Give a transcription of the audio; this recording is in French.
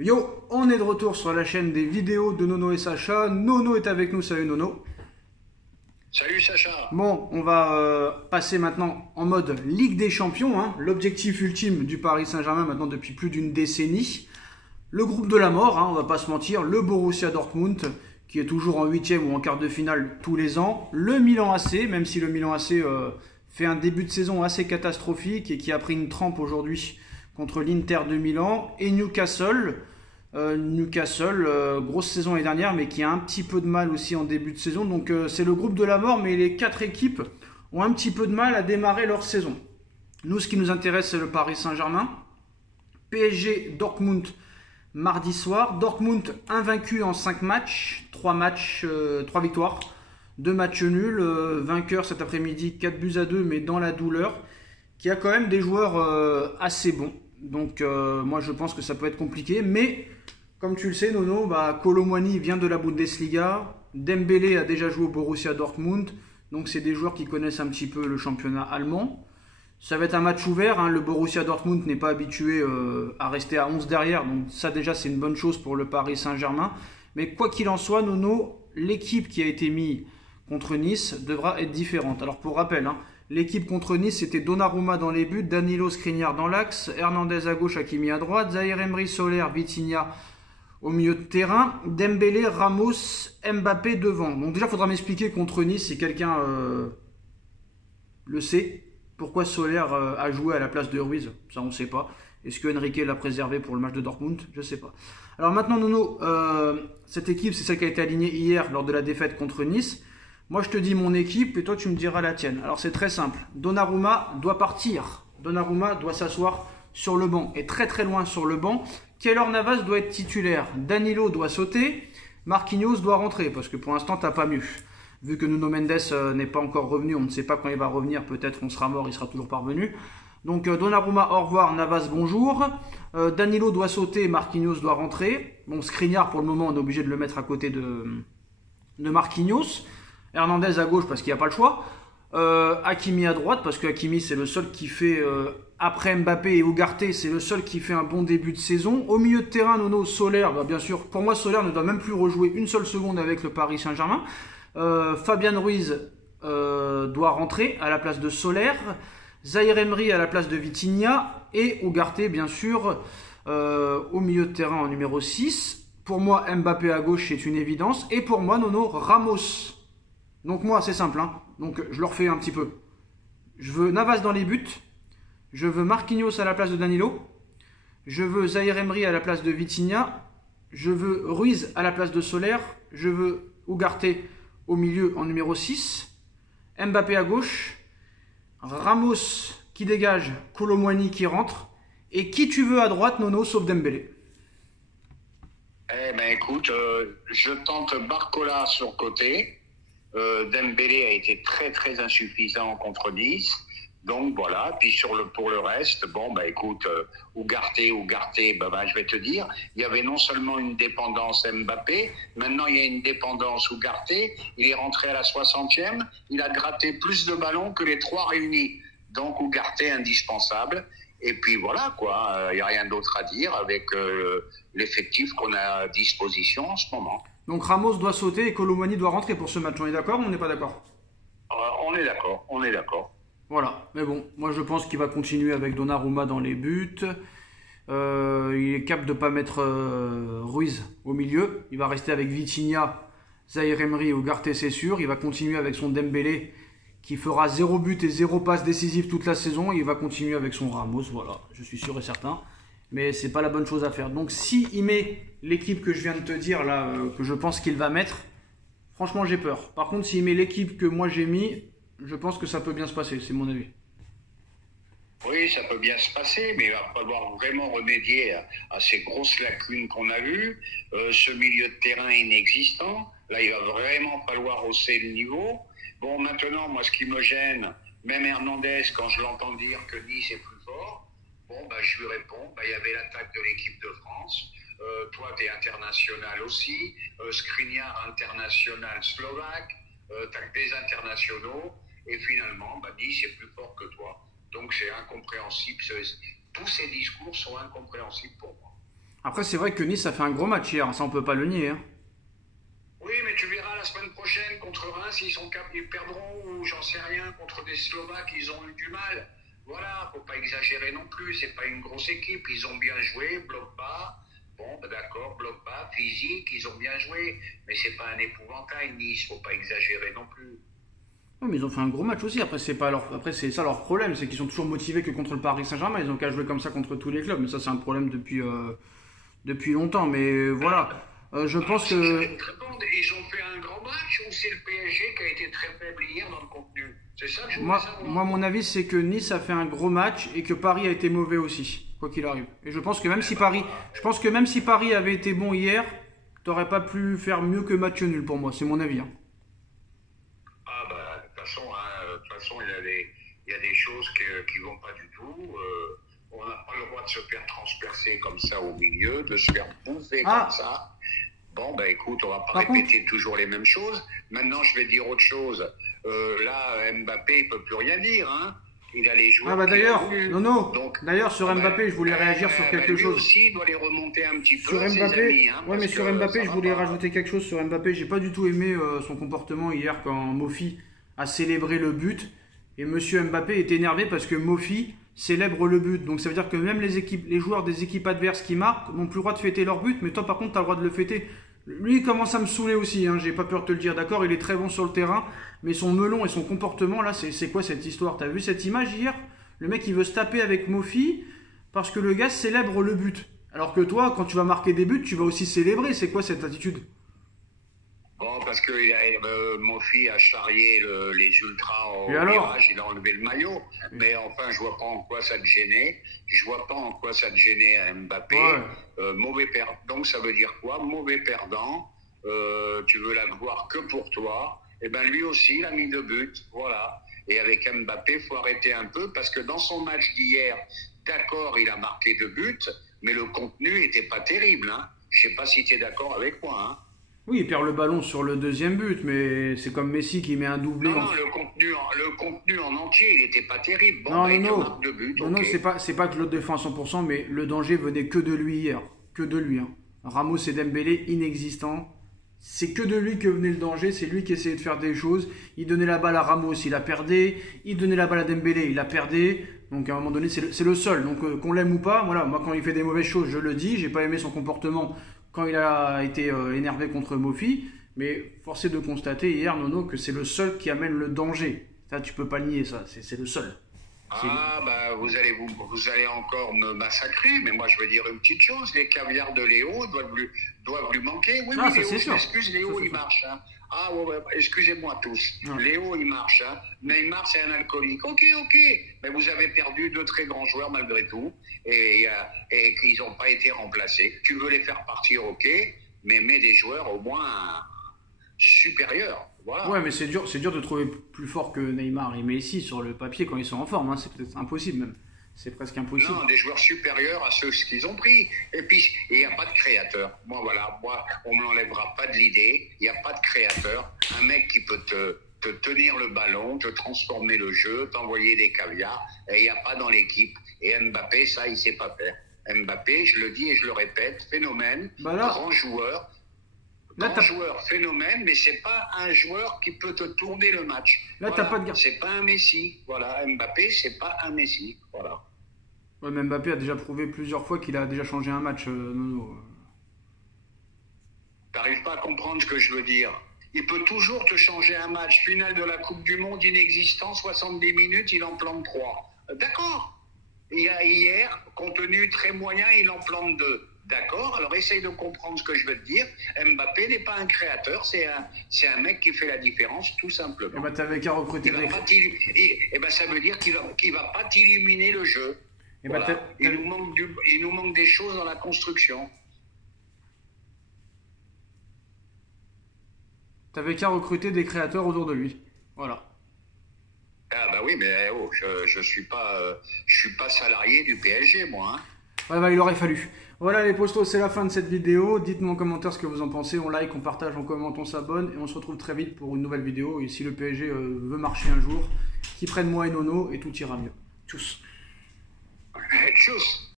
Yo, on est de retour sur la chaîne des vidéos de Nono et Sacha. Nono est avec nous, salut Nono. Salut Sacha. Bon, on va passer maintenant en mode Ligue des Champions, hein, l'objectif ultime du Paris Saint-Germain maintenant depuis plus d'une décennie. Le groupe de la mort, hein, on va pas se mentir, le Borussia Dortmund qui est toujours en huitième ou en quart de finale tous les ans, le Milan AC, même si le Milan AC fait un début de saison assez catastrophique et qui a pris une trempe aujourd'hui contre l'Inter de Milan, et Newcastle. Grosse saison l'année dernière, mais qui a un petit peu de mal aussi en début de saison. Donc c'est le groupe de la mort, mais les quatre équipes ont un petit peu de mal à démarrer leur saison. Nous, ce qui nous intéresse, c'est le Paris Saint-Germain. PSG Dortmund mardi soir. Dortmund invaincu en 5 matchs, 3 victoires, 2 matchs nuls. Vainqueur cet après-midi, 4-2, mais dans la douleur. Qui a quand même des joueurs assez bons. Donc moi je pense que ça peut être compliqué, mais comme tu le sais Nono, Kolo Muani vient de la Bundesliga, Dembélé a déjà joué au Borussia Dortmund, donc c'est des joueurs qui connaissent un petit peu le championnat allemand. Ça va être un match ouvert, hein. Le Borussia Dortmund n'est pas habitué à rester à 11 derrière, donc ça déjà c'est une bonne chose pour le Paris Saint-Germain. Mais quoi qu'il en soit Nono, l'équipe qui a été mise contre Nice devra être différente. Alors pour rappel, hein, l'équipe contre Nice, c'était Donnarumma dans les buts, Danilo Skriniar dans l'axe, Hernandez à gauche, Hakimi à droite, Zaïre Emery, Soler, Vitinha au milieu de terrain, Dembélé, Ramos, Mbappé devant. Donc déjà, il faudra m'expliquer contre Nice, si quelqu'un le sait, pourquoi Soler a joué à la place de Ruiz. Ça, on ne sait pas. Est-ce que Enrique l'a préservé pour le match de Dortmund? Je ne sais pas. Alors maintenant, Nono, cette équipe, c'est celle qui a été alignée hier lors de la défaite contre Nice. Moi, je te dis mon équipe et toi, tu me diras la tienne. Alors, c'est très simple. Donnarumma doit partir. Donnarumma doit s'asseoir sur le banc et très très loin sur le banc. Keylor Navas doit être titulaire. Danilo doit sauter. Marquinhos doit rentrer parce que pour l'instant, t'as pas mieux. Vu que Nuno Mendes n'est pas encore revenu, on ne sait pas quand il va revenir. Peut-être on sera mort, il sera toujours pas revenu. Donc, Donnarumma, au revoir. Navas, bonjour. Danilo doit sauter. Marquinhos doit rentrer. Bon, Skriniar, pour le moment, on est obligé de le mettre à côté de Marquinhos. Hernandez à gauche parce qu'il n'y a pas le choix. Hakimi à droite parce que Hakimi c'est le seul qui fait, après Mbappé et Ugarte, c'est le seul qui fait un bon début de saison. Au milieu de terrain, Nono, Soler, bien sûr, pour moi Soler ne doit même plus rejouer une seule seconde avec le Paris Saint-Germain. Fabian Ruiz doit rentrer à la place de Soler. Zaïre Emery à la place de Vitinha. Et Ugarte, bien sûr, au milieu de terrain en numéro 6. Pour moi, Mbappé à gauche, c'est une évidence. Et pour moi, Nono, Ramos. Donc moi, c'est simple, hein. Donc je le refais un petit peu. Je veux Navas dans les buts. Je veux Marquinhos à la place de Danilo. Je veux Zaïre Emery à la place de Vitinha. Je veux Ruiz à la place de Soler. Je veux Ugarte au milieu en numéro 6. Mbappé à gauche. Ramos qui dégage. Kolo Muani qui rentre. Et qui tu veux à droite, Nono, sauf Dembélé? Eh ben écoute, je tente Barcola sur le côté. Dembélé a été très très insuffisant contre Nice, donc voilà. Puis pour le reste, bon écoute, Ugarte, je vais te dire, il y avait non seulement une dépendance Mbappé, maintenant il y a une dépendance Ugarte. Il est rentré à la 60e, il a gratté plus de ballons que les trois réunis, donc Ugarte indispensable. Et puis voilà quoi, il n'y a rien d'autre à dire avec l'effectif qu'on a à disposition en ce moment. Donc Ramos doit sauter et Kolo Muani doit rentrer pour ce match. On est d'accord ou on n'est pas d'accord? On est d'accord, on est d'accord. Voilà, mais bon, moi je pense qu'il va continuer avec Donnarumma dans les buts. Il est capable de ne pas mettre Ruiz au milieu. Il va rester avec Vitinha, Zaïre Emery ou Ugarte, c'est sûr. Il va continuer avec son Dembélé qui fera 0 but et 0 passe décisive toute la saison. Il va continuer avec son Ramos, voilà, je suis sûr et certain. Mais c'est pas la bonne chose à faire. Donc s'il met l'équipe que je viens de te dire là, que je pense qu'il va mettre, franchement j'ai peur. Par contre s'il met l'équipe que moi j'ai mis, je pense que ça peut bien se passer, c'est mon avis. Oui, ça peut bien se passer, mais il va falloir vraiment remédier à ces grosses lacunes qu'on a vues. Ce milieu de terrain inexistant, là il va vraiment falloir hausser le niveau. Bon, maintenant, moi ce qui me gêne, même Hernandez, quand je l'entends dire que Nice est plus fort, je lui réponds, il y avait l'attaque de l'équipe de France, toi tu es international aussi, Skriniar international slovaque, tu as des internationaux, et finalement, Nice est plus fort que toi. Donc c'est incompréhensible, tous ces discours sont incompréhensibles pour moi. Après, c'est vrai que Nice a fait un gros match hier, ça on peut pas le nier. Hein. Oui, mais tu verras la semaine prochaine contre Reims, ils perdront ou j'en sais rien contre des Slovaques, ils ont eu du mal. Voilà, faut pas exagérer non plus, c'est pas une grosse équipe, ils ont bien joué, bloc bas. Bon, ben d'accord, bloc bas, physique, ils ont bien joué, mais c'est pas un épouvantail Nice, faut pas exagérer non plus. Oui, mais ils ont fait un gros match aussi. Après, Après, c'est ça leur problème, c'est qu'ils sont toujours motivés que contre le Paris Saint-Germain. Ils ont qu'à jouer comme ça contre tous les clubs. Mais ça, c'est un problème depuis longtemps. Mais voilà. Je pense que. Ils ont fait un grand match ou c'est le PSG qui a été très faible hier dans le contenu? C'est ça que je voulais savoir. Moi, mon avis, c'est que Nice a fait un gros match et que Paris a été mauvais aussi, quoi qu'il arrive. Et je pense que même si Paris avait été bon hier, t'aurais pas pu faire mieux que match nul pour moi. C'est mon avis. Hein. Ah bah, de toute façon, il y a des choses qui vont pas du tout. On n'a pas le droit de se faire transpercer comme ça au milieu, de se faire bouffer comme ça. Bon, ben écoute, on va pas répéter toujours les mêmes choses. Maintenant, je vais dire autre chose. Là, Mbappé, il peut plus rien dire, hein. Il a les joueurs. Ah bah d'ailleurs, d'ailleurs sur Mbappé, je voulais réagir sur quelque chose. Lui aussi, il doit les remonter un petit peu. Sur Mbappé, ouais, mais sur Mbappé, je voulais rajouter quelque chose sur Mbappé. J'ai pas du tout aimé son comportement hier quand Mofi a célébré le but. Et Monsieur Mbappé est énervé parce que Mofi célèbre le but. Donc ça veut dire que même les joueurs des équipes adverses qui marquent n'ont plus le droit de fêter leur but, mais toi par contre tu as le droit de le fêter. Lui il commence à me saouler aussi, hein, j'ai pas peur de te le dire, d'accord, il est très bon sur le terrain, mais son melon et son comportement là, c'est quoi cette histoire? T'as vu cette image hier? Le mec il veut se taper avec Mofi parce que le gars célèbre le but. Alors que toi, quand tu vas marquer des buts, tu vas aussi célébrer, c'est quoi cette attitude? Bon, parce que Mofi a charrié les ultras au virage, il a enlevé le maillot. Mais enfin, je vois pas en quoi ça te gênait. Je vois pas en quoi ça te gênait à Mbappé. Ouais. Mauvais perdant. Donc ça veut dire quoi? Mauvais perdant. Tu veux la gloire que pour toi. Et ben lui aussi, il a mis 2 buts. Voilà. Et avec Mbappé, faut arrêter un peu parce que dans son match d'hier, d'accord, il a marqué 2 buts, mais le contenu était pas terrible. Hein. Je sais pas si tu es d'accord avec moi. Hein. Oui, il perd le ballon sur le deuxième but, mais c'est comme Messi qui met un doublé. Non, le contenu en entier, il n'était pas terrible. Bon, il marque 2 buts. Non, c'est pas que l'autre défend à 100%, mais le danger venait que de lui hier. Que de lui. Hein. Ramos et Dembélé, inexistants. C'est que de lui que venait le danger, c'est lui qui essayait de faire des choses. Il donnait la balle à Ramos, il la perdait. Il donnait la balle à Dembélé, il la perdait. Donc à un moment donné, c'est le seul. Donc qu'on l'aime ou pas, voilà, moi quand il fait des mauvaises choses, je le dis. J'ai pas aimé son comportement quand il a été énervé contre Mofi, mais force est de constater hier, Nono, que c'est le seul qui amène le danger. Ça, tu peux pas le nier, ça, c'est le seul. Bah vous allez encore me massacrer, mais moi je veux dire une petite chose, les caviars de Léo doivent lui manquer. Oui, Léo, je m'excuse, Léo il marche. Hein. Ah ouais, excusez-moi tous. Ouais. Léo il marche. Hein. Neymar c'est un alcoolique. Ok, mais vous avez perdu 2 très grands joueurs malgré tout et qu'ils n'ont pas été remplacés. Tu veux les faire partir, ok, mais mets des joueurs au moins supérieurs. Voilà. Ouais, mais c'est dur de trouver plus fort que Neymar et Messi sur le papier quand ils sont en forme. Hein. C'est peut-être impossible même. C'est presque impossible. Non, des joueurs supérieurs à ceux qu'ils ont pris. Et puis, il n'y a pas de créateur. Moi, on ne me l'enlèvera pas de l'idée. Il n'y a pas de créateur. Un mec qui peut te tenir le ballon, te transformer le jeu, t'envoyer des caviars. Et il n'y a pas dans l'équipe. Et Mbappé, ça, il ne sait pas faire. Mbappé, je le dis et je le répète, phénomène, grand joueur. Grand joueur, phénomène, mais c'est pas un joueur qui peut te tourner le match. Là, t'as pas de garde. C'est pas un Messi. Voilà, Mbappé, c'est pas un Messi. Voilà. Ouais, mais Mbappé a déjà prouvé plusieurs fois qu'il a déjà changé un match, Nono. T'arrives pas à comprendre ce que je veux dire. Il peut toujours te changer un match. Finale de la Coupe du Monde inexistant, 70 minutes, il en plante 3. D'accord. Hier, contenu très moyen, il en plante 2. D'accord, alors essaye de comprendre ce que je veux te dire. Mbappé n'est pas un créateur, c'est un mec qui fait la différence, tout simplement. Et bah t'avais qu'à recruter ça veut dire qu'il va pas t'éliminer le jeu. Voilà. Il nous manque des choses dans la construction. T'avais qu'à recruter des créateurs autour de lui. Voilà. Ah bah oui, mais je suis pas salarié du PSG, moi. Hein. Ouais, bah il aurait fallu. Voilà les postos, c'est la fin de cette vidéo. Dites-moi en commentaire ce que vous en pensez. On like, on partage, on commente, on s'abonne. Et on se retrouve très vite pour une nouvelle vidéo. Et si le PSG veut marcher un jour, qu'ils prennent moi et Nono et tout ira mieux. Tchuss. Tchuss.